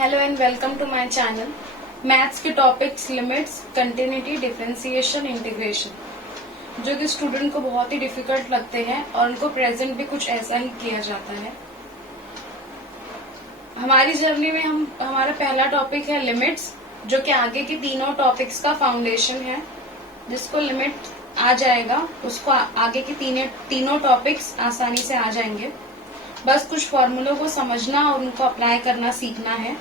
Hello and welcome to my channel. Maths के topics limits, continuity, differentiation, integration जो कि student को बहुत ही डिफिकल्ट लगते हैं और उनको प्रेजेंट भी कुछ ऐसा ही किया जाता है। हमारी जर्नी में हमारा पहला टॉपिक है लिमिट्स, जो कि आगे के तीनों टॉपिक्स का फाउंडेशन है। जिसको लिमिट आ जाएगा उसको आगे के तीनों टॉपिक्स आसानी से आ जाएंगे। बस कुछ फॉर्मूलों को समझना और उनको अप्लाई करना सीखना है।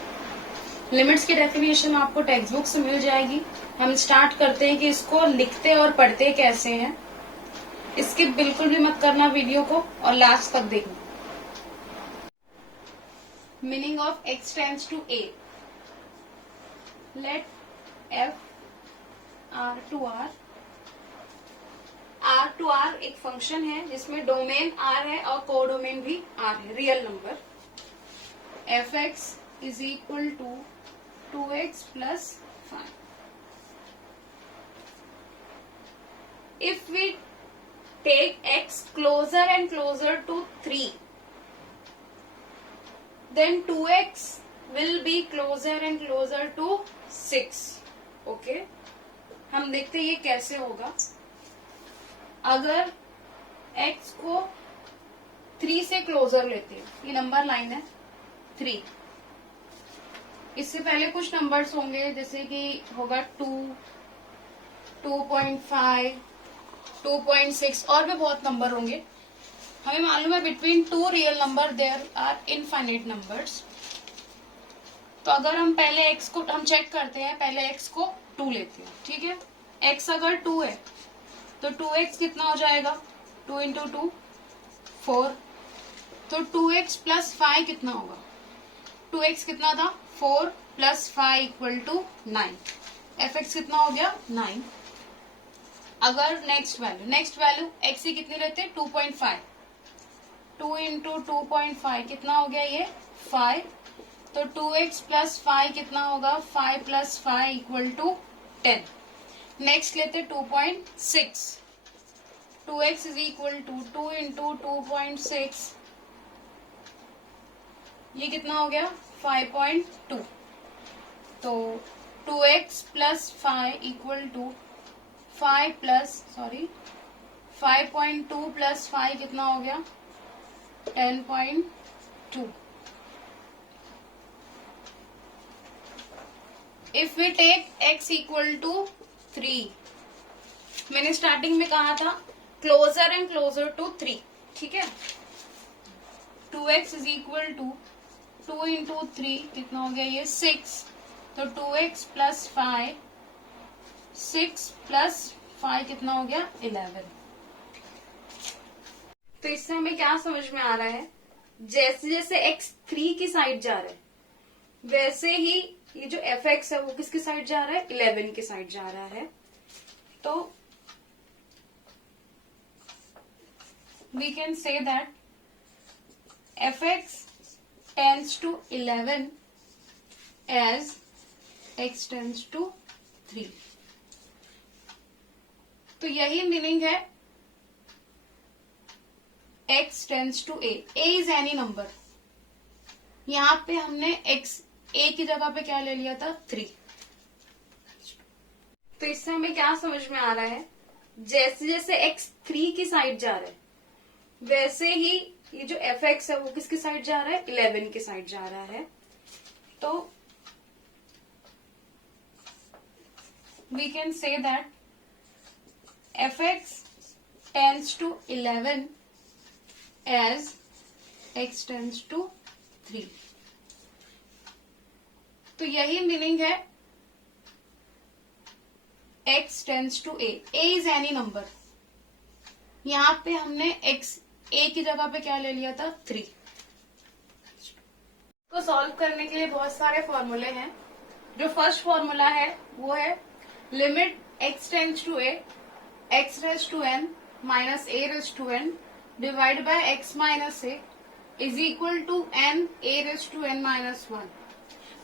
लिमिट्स की डेफिनेशन आपको टेक्स्ट बुक से मिल जाएगी। हम स्टार्ट करते हैं कि इसको लिखते और पढ़ते कैसे हैं। इसकी बिल्कुल भी मत करना वीडियो को और लास्ट तक देखना। Meaning of x tends to a। Let f r to r एक फंक्शन है जिसमें डोमेन r है और कोडोमेन भी r है, real number. f(x) is equal to 2x plus 5. If we take x closer and closer to 3, then 2x will be closer and closer to 6. Okay? हम देखते हैं ये कैसे होगा। अगर x को 3 से क्लोजर लेते हैं, ये नंबर लाइन है 3। इससे पहले कुछ नंबर्स होंगे जैसे कि होगा 2, 2.5, 2.6 और भी बहुत नंबर होंगे। हमें मालूम है between two real number there are infinite numbers. तो अगर हम पहले x को हम चेक करते हैं, पहले x को 2 लेते हैं, ठीक है। x अगर 2 है तो 2x कितना हो जाएगा, 2 इंटू 2 4। तो 2x प्लस 5 कितना होगा, 2x कितना था 4 प्लस 5 इक्वल टू 9। f(x) कितना हो गया 9। अगर नेक्स्ट वैल्यू x की कितनी लेते हैं 2.5, 2 इंटू 2.5 कितना हो गया ये 5। तो 2x प्लस 5 कितना होगा 5 प्लस 5 इक्वल टू 10। नेक्स्ट लेते 2.6, 2x is equal to 2 into 2.6, ये कितना हो गया 5.2। तो 2x plus 5 equal to 5.2 plus 5 कितना हो गया 10.2। If we take x equal to 3, मैंने स्टार्टिंग में कहा था क्लोजर एंड क्लोजर टू 3, ठीक है। 2x is equal to 2 into 3 कितना हो गया ये 6। तो 2x प्लस 5, 6 प्लस 5 कितना हो गया 11। तो इससे हमें क्या समझ में आ रहा है, जैसे जैसे x 3 की साइड जा रहा है वैसे ही ये जो f(x) है वो किसकी साइड जा रहा है 11 की साइड जा रहा है। तो we can say that f(x) tends to 11 as x tends to 3। तो यही मीनिंग है x tends to a। a is any number। यहां पे हमने x a की जगह पे क्या ले लिया था 3। तो इससे हमें क्या समझ में आ रहा है, जैसे जैसे x 3 की साइड जा रहा है वैसे ही ये जो f(x) है वो किसकी साइड जा रहा है 11 की साइड जा रहा है। तो we can say that f(x) tends to 11 as x tends to 3। तो यही मीनिंग है x tends to a। a is any number। यहां पे हमने x a की जगह पे क्या ले लिया था 3। को सॉल्व करने के लिए बहुत सारे फॉर्मूले हैं। जो फर्स्ट फॉर्मूला है वो है limit x tends to a, x raise to n minus a raise to n divide by x minus a is equal to n a raise to n minus 1।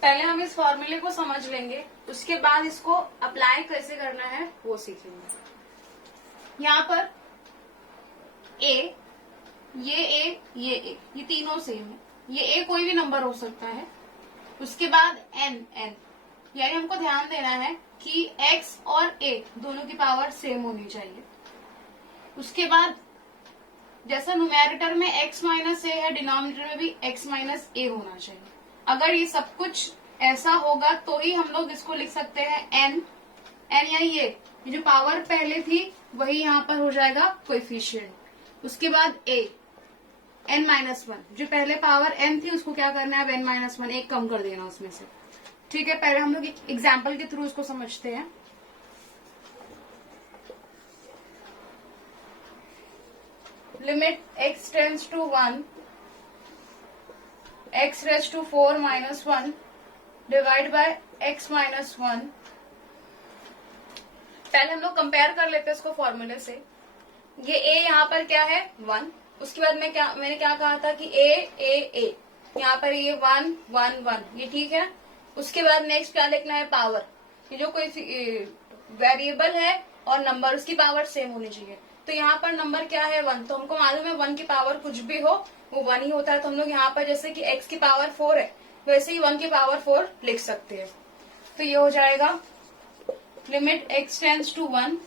पहले हम इस फॉर्मूले को समझ लेंगे, उसके बाद इसको अप्लाई कैसे करना है वो सीखेंगे। यहाँ पर a, ये a, ये तीनों सेम है। ये a कोई भी नंबर हो सकता है। उसके बाद n यानी हमको ध्यान देना है कि x और a दोनों की पावर सेम होनी चाहिए। उसके बाद जैसा न्यूमेरेटर में x माइनस a है, डिनोमिनेटर में भी x माइनस a होना चाहिए। अगर ये सब कुछ ऐसा होगा तो ही हम लोग इसको लिख सकते हैं n यानी ये जो पावर पहले थी वही यहाँ पर हो जाएगा कोएफिशिएंट। उसके बाद a n माइनस वन, जो पहले पावर n थी उसको क्या करना है, अब n माइनस वन एक कम कर देना उसमें से। ठीक है, पहले हम लोग एक एग्जाम्पल के थ्रू इसको समझते हैं। Limit x tends to 1 x raise to 4 minus 1 divide by x minus 1। पहले हम लोग कंपेयर कर लेते हैं इसको फॉर्मूले से। ये a यहाँ पर क्या है 1, उसके बाद मैंने क्या कहा था कि a यहाँ पर ये 1 1 1, ये ठीक है। उसके बाद नेक्स्ट क्या लिखना है, पावर। ये जो कोई वेरिएबल है और नंबर उसकी पावर सेम होनी चाहिए। तो यहाँ पर नंबर क्या है 1, तो हमको मालूम है 1 की पावर कुछ भी हो वो 1 ही होता है। तो हम लोग यहाँ पर जैसे कि x की पावर 4 है वैसे ही 1 की पावर 4 लिख सकते हैं। तो ये हो जाएगा limit x tends to 1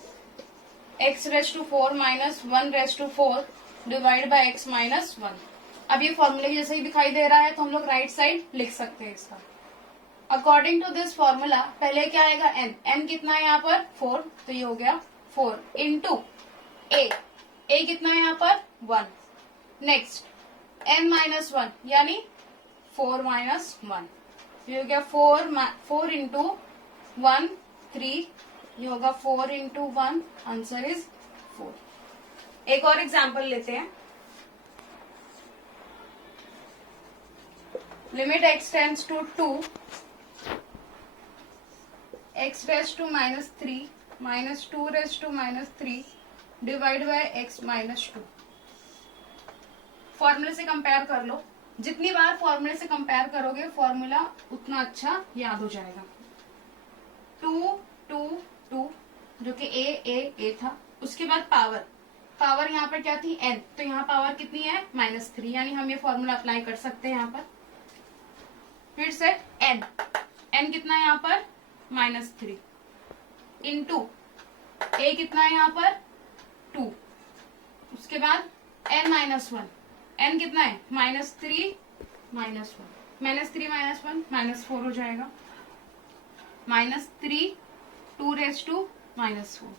x raise to 4 minus 1 raise to 4 divide by x minus 1। अब ये फॉर्मूले जैसे ही दिखाई दे रहा है तो हम लोग राइट साइड लिख सकते हैं इसका। अकॉर्डिंग टू दिस फॉर्मूला पहले क्या आएगा n कितना है यहाँ पर 4, तो ये हो गया 4 इंटू a कितना है यहाँ पर 1। नेक्स्ट n माइनस 1 यानी 4 माइनस 1, ये हो गया 4 इंटू 1 3, ये होगा 4 इंटू 1, आंसर इज 4। एक और एग्जाम्पल लेते हैं। Limit x tends to 2 x raise to minus 3 minus 2 raise to minus 3 divide by x minus 2। फॉर्मूले से कंपेयर कर लो, जितनी बार फॉर्मूले से कंपेयर करोगे फॉर्मूला उतना अच्छा याद हो जाएगा। 2 2 2 जो कि a था। उसके बाद पावर यहाँ पर क्या थी n, तो यहाँ पावर कितनी है -3, यानी हम ये फॉर्मूला अप्लाई कर सकते हैं यहाँ पर। फिर से n कितना है यहाँ पर -3 इंटू a कितना है यहाँ पर 2। उसके बाद n माइनस 1, n कितना है -3 माइनस 1 -4 हो जाएगा। -3 2 रेज टू -4,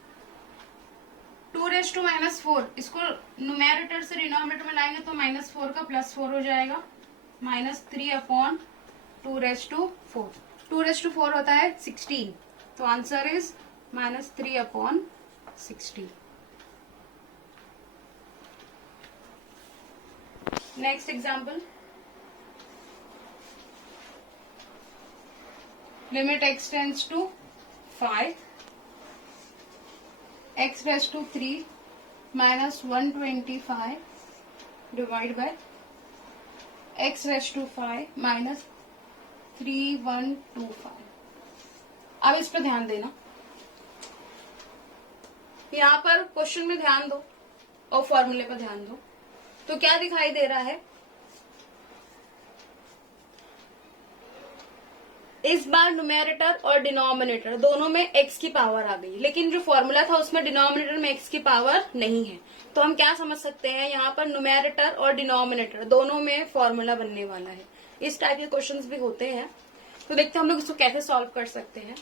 2 रेज टू -4, इसको न्यूमेरेटर से डिनोमिनेटर में लाएंगे तो -4 का +4 हो जाएगा। -3 upon 2 raise to 4, 2 raise to 4 होता है 16, तो answer is -3 upon 16। Next example. Limit x tends to 5 x raise to 3 minus 125 divide by x raise to 5 minus 3125। अब इस पर ध्यान देना, यहाँ पर क्वेश्चन में ध्यान दो और फॉर्मूले पर ध्यान दो। तो क्या दिखाई दे रहा है, इस बार न्यूमेरेटर और डिनोमिनेटर दोनों में x की पावर आ गई, लेकिन जो फॉर्मूला था उसमें डिनोमिनेटर में x की पावर नहीं है। तो हम क्या समझ सकते हैं, यहाँ पर न्यूमेरेटर और डिनोमिनेटर दोनों में फॉर्मूला बनने वाला है। इस टाइप के क्वेश्चंस भी होते हैं, तो देखते हैं हम लोग इसको कैसे सॉल्व कर सकते हैं।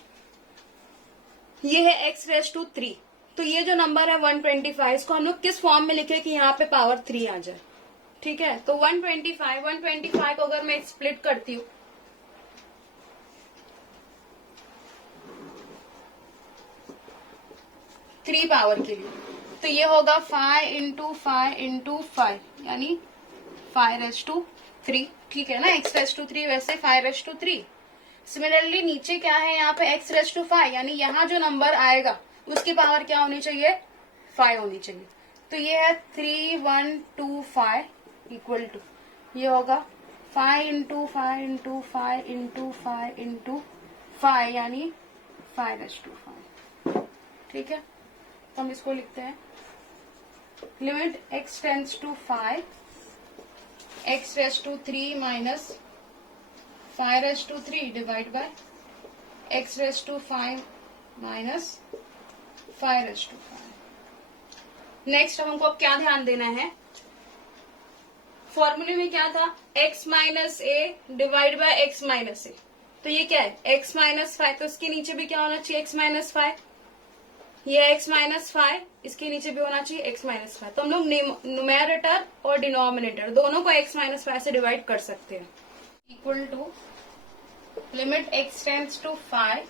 ये है x रेज टू 3, तो ये जो नंबर है 125, इसको हम लोग किस फॉर्म में लिखे कि यहाँ पे पावर 3 आ जाए। ठीक है, तो 125 को अगर मैं स्प्लिट करती हूँ, थ्री पावर के लिए, तो ये होगा 5 इंटू 5 इंटू 5 यानी 5 रेज टू 3। ठीक है ना, x रेज टू 3 वैसे 5 रेज टू 3। सिमिलरली नीचे क्या है, यहाँ पे x रेज टू 5, यानी यहाँ जो नंबर आएगा उसकी पावर क्या होनी चाहिए 5 होनी चाहिए। तो ये है 3125 इक्वल टू, ये होगा 5 इंटू 5 इंटू 5 इंटू 5 इंटू 5 यानी 5 रेज टू 5। ठीक है, तो हम इसको लिखते हैं। Limit x tends to 5 x raise to 3 minus 5 raise to 3 divide by x raise to 5 minus 5 raise to 5। Next हमको अब क्या ध्यान देना है, फॉर्मूले में क्या था, x minus A divide by x minus A. तो ये क्या है, x माइनस 5, तो इसके नीचे भी क्या होना चाहिए, x माइनस 5। ये x माइनस 5, इसके नीचे भी होना चाहिए x माइनस 5। तो हम लोग न्यूमेरेटर और डिनोमिनेटर दोनों को x माइनस 5 से डिवाइड कर सकते हैं। Equal to limit x tends to 5,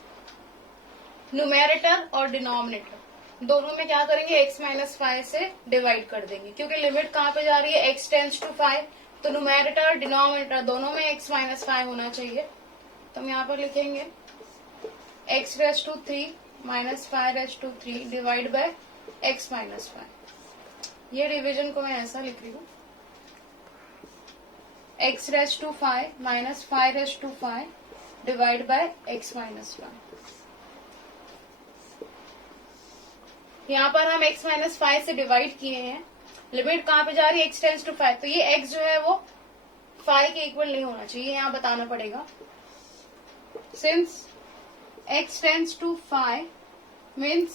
numerator और डिनोमिनेटर दोनों में क्या करेंगे, x माइनस 5 से डिवाइड कर देंगे, क्योंकि लिमिट कहाँ पे जा रही है, x टेंड्स टू 5, तो न्यूमेरेटर और डिनोमिनेटर दोनों में x माइनस 5 होना चाहिए। तो हम यहाँ पर लिखेंगे x raise to 3 minus 5 raise to 3 divide by x minus 5। ये डिवीजन को मैं ऐसा लिख रही हूँ, x raise to 5 minus 5 raise to 5 divide by x minus 5। यहाँ पर हम x माइनस 5 से डिवाइड किए हैं, लिमिट कहाँ पे जा रही है, x टेंड्स टू 5, तो ये x जो है वो 5 के इक्वल नहीं होना चाहिए, यहाँ बताना पड़ेगा। Since x tends to 5 means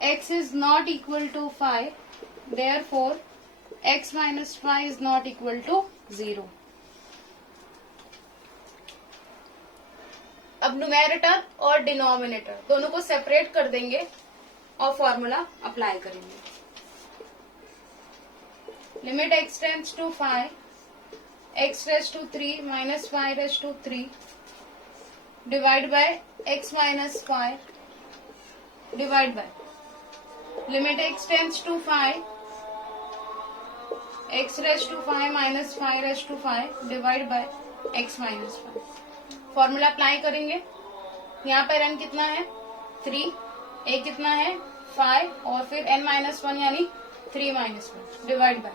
x is not equal to 5, therefore x minus 5 is not equal to 0. अब न्यूमेरेटर और डिनोमिनेटर दोनों को सेपरेट कर देंगे और फॉर्मूला अप्लाई करेंगे। Limit x tends to 5, x raise to 3 minus 5 raise to 3 divide by x minus 5 divide by limit x tends to 5, x raise to 5 minus 5 raise to 5 divide by x minus 5। Formula apply करेंगे। यहाँ पर n कितना है 3, a कितना है 5 और फिर n minus 1 यानी 3 माइनस 1 डिवाइड बाय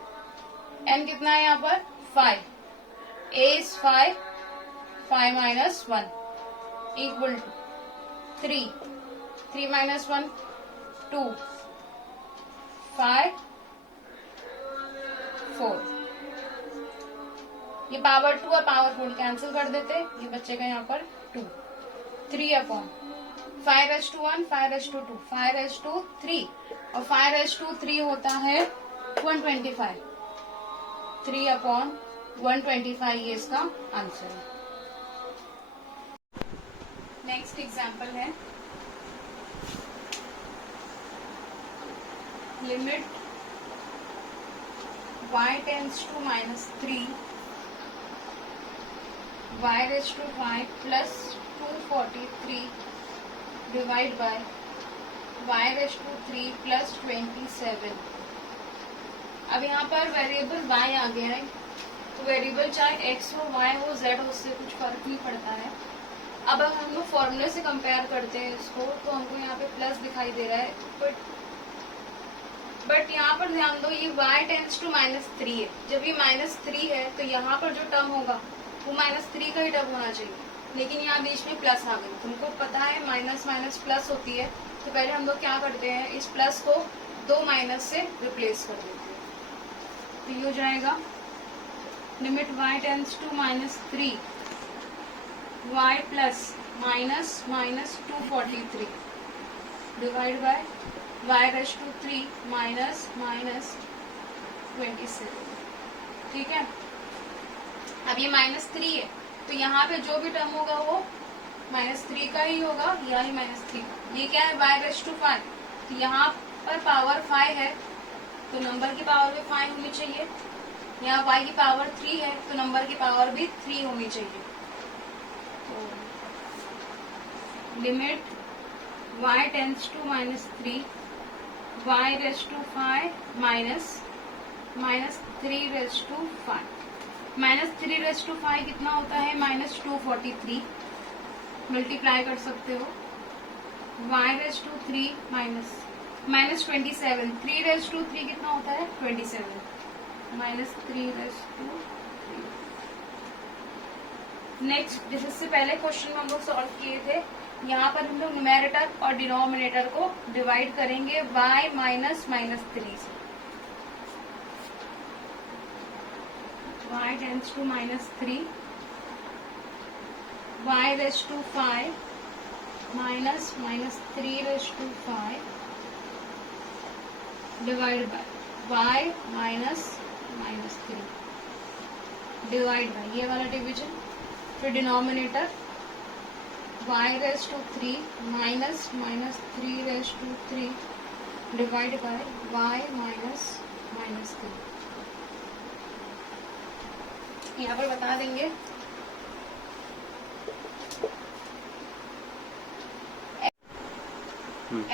n कितना है यहाँ पर 5, a is 5 minus 1 equal to 3 minus 1 2 5 4। ये पावर 2 और पावर 4 कैंसिल कर देते, ये बच्चे का यहाँ पर 2, 3 upon 5 raise to 1 5 raise to 2 5 raise to 3 और 5 रेज टू 3 होता है 125, 3 अपॉन 125 ये इसका आंसर है। नेक्स्ट एग्जाम्पल है limit y tends to minus 3 y raise to 5 plus 243 divide by y raise to 3 plus 27। अब यहाँ पर वेरिएबल y आ गया है, तो वेरिएबल चाहे x हो y हो z हो, उससे कुछ फर्क नहीं पड़ता है। अब अगर हम लोग फॉर्मूले से कंपेयर करते हैं इसको, तो हमको यहाँ पे प्लस दिखाई दे रहा है, बट यहाँ पर ध्यान दो ये y टेंड्स टू माइनस 3 है। जब ये माइनस 3 है तो यहाँ पर जो टर्म होगा वो माइनस 3 का ही टर्म होना चाहिए, लेकिन यहाँ बीच में प्लस आ गई। तुमको पता है माइनस माइनस प्लस होती है, तो पहले हम लोग क्या करते हैं, इस प्लस को 2 माइनस से रिप्लेस कर देते हैं। तो ये हो जाएगा limit y tends to minus 3 y plus minus minus 243 divide by y raise to 3 minus minus 27। ठीक है, अब ये माइनस 3 है, तो यहाँ पे जो भी टर्म होगा वो माइनस 3 का ही होगा, या ही माइनस 3 का। ये क्या है y रेज टू 5, तो यहाँ पर पावर 5 है तो नंबर की पावर भी 5 होनी चाहिए। यहाँ y की पावर 3 है तो नंबर की पावर भी 3 होनी चाहिए। Limit y tends to minus 3 y raise to 5 minus minus 3 raise to 5। Minus 3 raise to 5 कितना होता है, माइनस 243, मल्टीप्लाई कर सकते हो। y raise to 3 minus minus 27, 3 raise to 3 कितना होता है 27, माइनस 3 रेज टू 3। नेक्स्ट, जिससे पहले क्वेश्चन में हम लोग सॉल्व किए थे, यहाँ पर हम लोग न्यूमेरेटर और डिनोमिनेटर को डिवाइड करेंगे y माइनस माइनस 3 से। y tends to minus 3 y raise to 5 minus 3 raise to 5 divide by y minus 3 divide by ये वाला डिवीजन, फिर denominator y raise to 3 minus 3 raise to 3 divide by y minus 3। यहाँ पर बता देंगे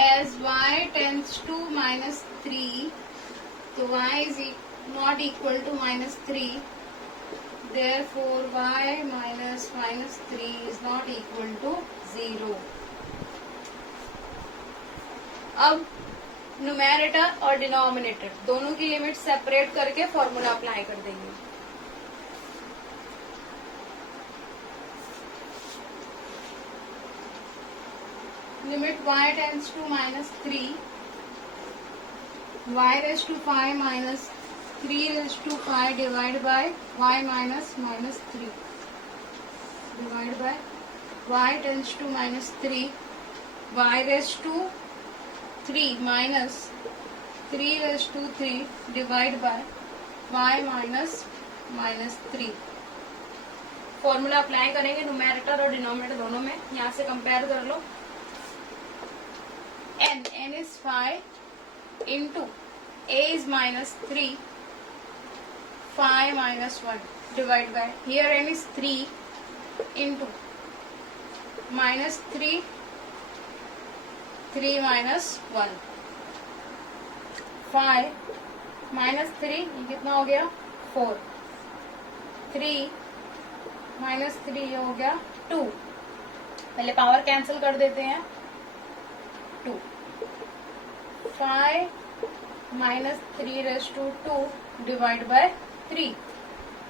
as y tends to -3, तो y is not equal to -3, therefore y minus 3 is not equal to 0। अब numerator और डिनोमिनेटर दोनों की लिमिट सेपरेट करके फॉर्मूला अप्लाई कर देंगे। Limit y tends to -3, y raised to 5 minus 3 raised to 5 divided by y minus 3 divided by y tends to -3, y raised to 3 minus 3 raised to 3 divided by y minus 3। Formula apply करेंगे numerator और denominator दोनों में। यहाँ से compare कर लो। n is 5 into a is -3, 5 minus 1 divided by here n is 3 into -3 minus 1 5 minus 3 ये कितना हो गया 4, 3 minus 3 ये हो गया 2। पहले पावर कैंसिल कर देते हैं। 2 5 minus 3 raised to 2 divided by 3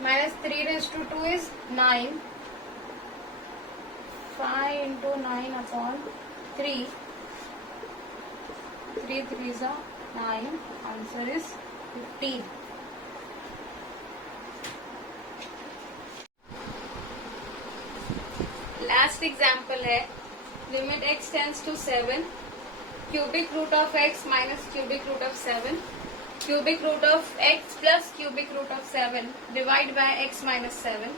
minus 3 raised to 2 is 9, 5 into 9 upon 3, 3 3s are 9, answer is 15। Last example है limit x tends to 7, cubic root of x minus cubic root of 7, cubic root of x plus cubic root of 7 divide by x minus 7।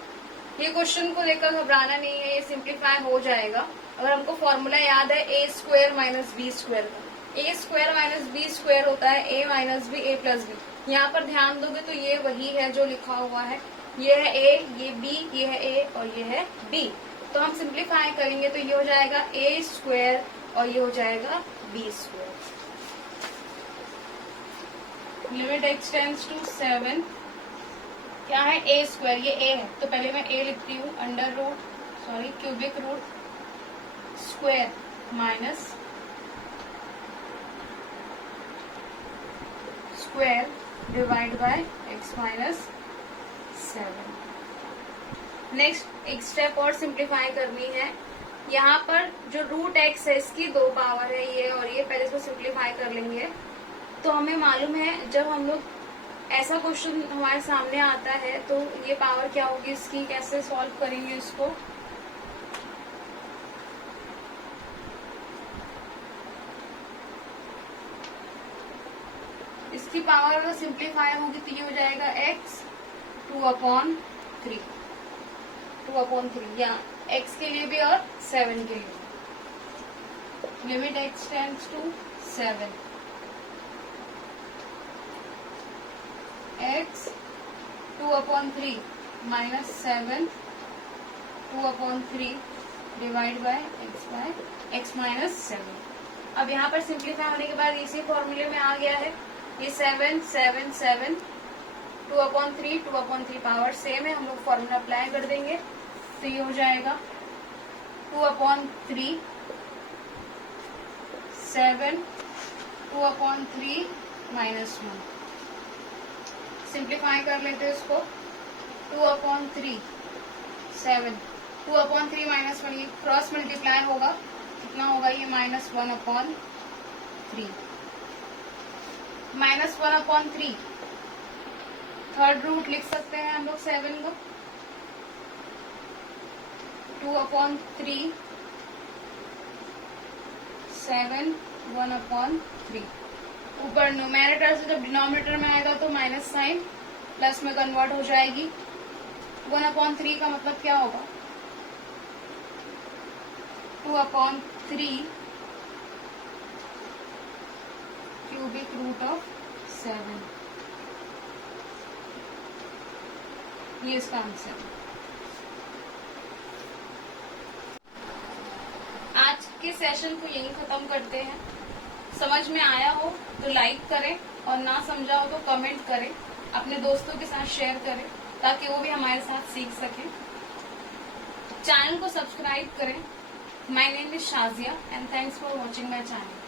ये question को लेकर घबराना नहीं है, ये simplify हो जाएगा अगर हमको फॉर्मूला याद है a square minus B square का। a square minus B square होता है a minus B a plus B. यहाँ पर ध्यान दोगे तो ये वही है जो लिखा हुआ है, ये है a, ये b, ये है a और ये है b। तो हम सिंप्लीफाई करेंगे तो ये हो जाएगा a स्क्वायर और ये हो जाएगा b square. Limit x tends to 7, क्या है a स्क्वायर, ये a है तो पहले मैं a लिखती हूँ under root cubic root square minus square divide by x minus 7। Next एक स्टेप और सिंप्लीफाई करनी है। यहाँ पर जो रूट एक्स है इसकी 2 पावर है ये और ये, पहले इसको सिंप्लीफाई कर लेंगे। तो हमें मालूम है जब हम लोग ऐसा क्वेश्चन हमारे सामने आता है तो ये पावर क्या होगी इसकी, कैसे सॉल्व करेंगे इसको। इसकी पावर अगर सिंप्लीफाई होगी तो ये हो जाएगा x 2/3 या x के लिए भी और 7 के लिए। Limit x tends to 7, x 2/3 minus 7 2/3 divide by x minus 7। अब यहाँ पर सिंप्लीफाई होने के बाद इसी फॉर्मूले में आ गया है। ये 7 7 7 2/3 पावर सेम है, हम लोग फॉर्मूला अप्लाई कर देंगे तो ये हो जाएगा 2/3 7 2/3 माइनस 1। सिंप्लीफाई कर लेते हैं इसको। 2/3 7 2/3 माइनस 1 ये क्रॉस मल्टीप्लाई होगा, कितना होगा ये -1/3 -1/3 थर्ड रूट लिख सकते हैं हम लोग 7 को। 2/3, 7, 1/3। ऊपर न्यूमैरेटर से जब डिनोमिनेटर में आएगा तो माइनस साइन प्लस में कन्वर्ट हो जाएगी। 1/3 का मतलब क्या होगा? 2/3 क्यूबिक रूट ऑफ 7, ये इसका आंसर है। आज के सेशन को यही खत्म करते हैं। समझ में आया हो तो लाइक करें और ना समझा हो तो कमेंट करें, अपने दोस्तों के साथ शेयर करें ताकि वो भी हमारे साथ सीख सकें। चैनल को सब्सक्राइब करें। My name is Shazia and thanks for watching my channel.